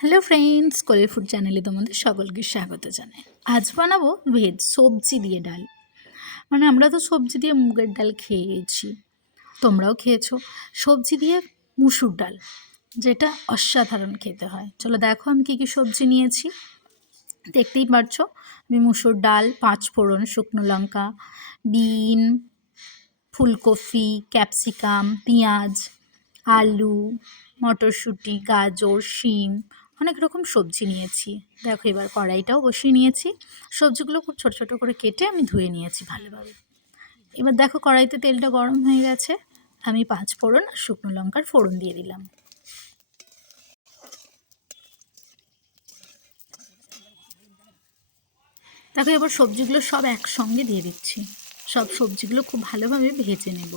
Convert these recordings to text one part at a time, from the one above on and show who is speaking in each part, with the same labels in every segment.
Speaker 1: Hello friends কোলের food চ্যানেলে তোমাদের সকলকে স্বাগত জানাই। আজ বানাবো ভেজ সবজি দিয়ে ডাল। মানে আমরা তো সবজি দিয়ে মুগের ডাল খেয়েছি। তোমরাও খেয়েছো। সবজি দিয়ে মুসুর ডাল, যেটা অসাধারণ খেতে হয়। চলো দেখো আমি কী কী সবজি নিয়েছি। দেখতেই পারছ আমি মুসুর ডাল, পাঁচ ফোড়ন, শুকনো লঙ্কা, বিন, ফুলকপি, ক্যাপসিকাম, পেঁয়াজ, আলু, মটরশুঁটি, গাজর, শিম অনেক রকম সবজি নিয়েছি। দেখো এবার কড়াইটাও বসিয়ে নিয়েছি। সবজিগুলো খুব ছোটো ছোটো করে কেটে আমি ধুয়ে নিয়েছি ভালোভাবে। এবার দেখো কড়াইতে তেলটা গরম হয়ে গেছে। আমি পাঁচ ফোড়ন আর শুকনো লঙ্কার ফোড়ন দিয়ে দিলাম। দেখো এবার সবজিগুলো সব একসঙ্গে দিয়ে দিচ্ছি। সব সবজিগুলো খুব ভালোভাবে ভেজে নেব।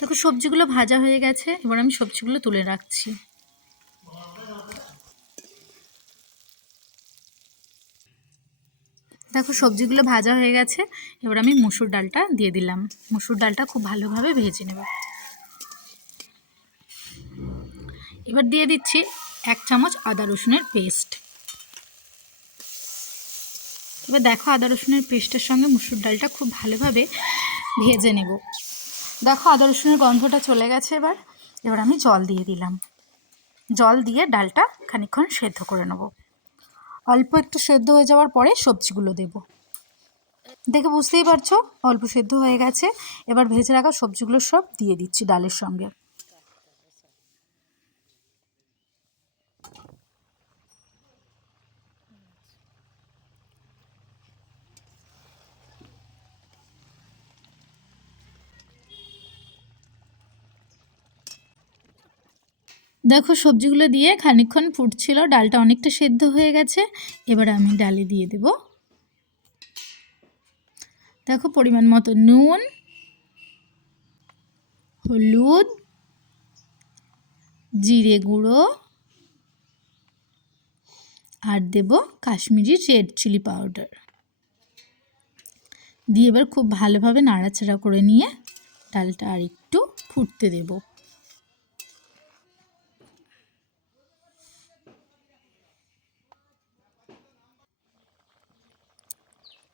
Speaker 1: দেখো, সবজিগুলো ভাজা হয়ে গেছে। এবার আমি সবজিগুলো তুলে রাখছি। দেখো, সবজিগুলো ভাজা হয়ে গেছে। এবার আমি মুসুর ডালটা দিয়ে দিলাম। মুসুর ডালটা খুব ভালোভাবে ভেজে নেব। এবার দিয়ে দিচ্ছি এক চামচ আদা রসুনের পেস্ট। এবার দেখো, আদা রসুনের পেস্টের সঙ্গে মুসুর ডালটা খুব ভালোভাবে ভেজে নেব। দেখো, আদা রসুনের গন্ধটা চলে গেছে এবার। এবার আমি জল দিয়ে দিলাম। জল দিয়ে ডালটা খানিক্ষণ সেদ্ধ করে নেব। অল্প একটু সেদ্ধ হয়ে যাওয়ার পরে সবজিগুলো দেব। দেখে বুঝতেই পারছ, অল্প সেদ্ধ হয়ে গেছে। এবার ভেজে রাখা সবজিগুলো সব দিয়ে দিচ্ছি ডালের সঙ্গে। দেখো সবজিগুলো দিয়ে খানিকক্ষণ ফুটছিল, ডালটা অনেকটা সেদ্ধ হয়ে গেছে। এবার আমি ডালে দিয়ে দেব। দেখো পরিমাণ মতো নুন, হলুদ, জিরে গুঁড়ো, আর দেব কাশ্মীরি রেড চিলি পাউডার। দিয়ে এবার খুব ভালোভাবে নাড়াচাড়া করে নিয়ে ডালটা আর একটু ফুটতে দেবো।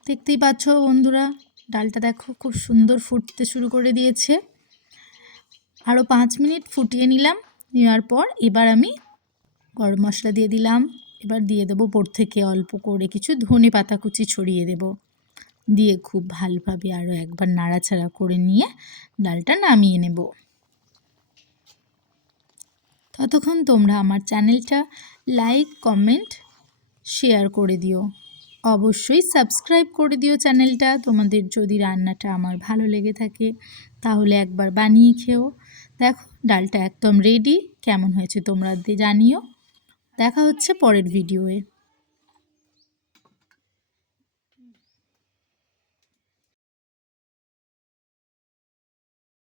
Speaker 1: দেখতেই পাচ্ছ বন্ধুরা, ডালটা দেখো খুব সুন্দর ফুটতে শুরু করে দিয়েছে। আরও পাঁচ মিনিট ফুটিয়ে নিলাম, নেওয়ার পর এবার আমি গরম মশলা দিয়ে দিলাম। এবার দিয়ে দেবো উপর থেকে অল্প করে কিছু ধনে পাতা কুচি ছড়িয়ে দেব। দিয়ে খুব ভালোভাবে আরও একবার নাড়াচাড়া করে নিয়ে ডালটা নামিয়ে নেব। ততক্ষণ তোমরা আমার চ্যানেলটা লাইক, কমেন্ট, শেয়ার করে দিও। অবশ্যই সাবস্ক্রাইব করে দিও চ্যানেলটা। তোমাদের যদি রান্নাটা আমার ভালো লেগে থাকে, তাহলে একবার বানিয়ে খেও। দেখো, ডালটা একদম রেডি কেমন হয়েছে তোমরা জানিও। দেখা হচ্ছে পরের ভিডিওয়ে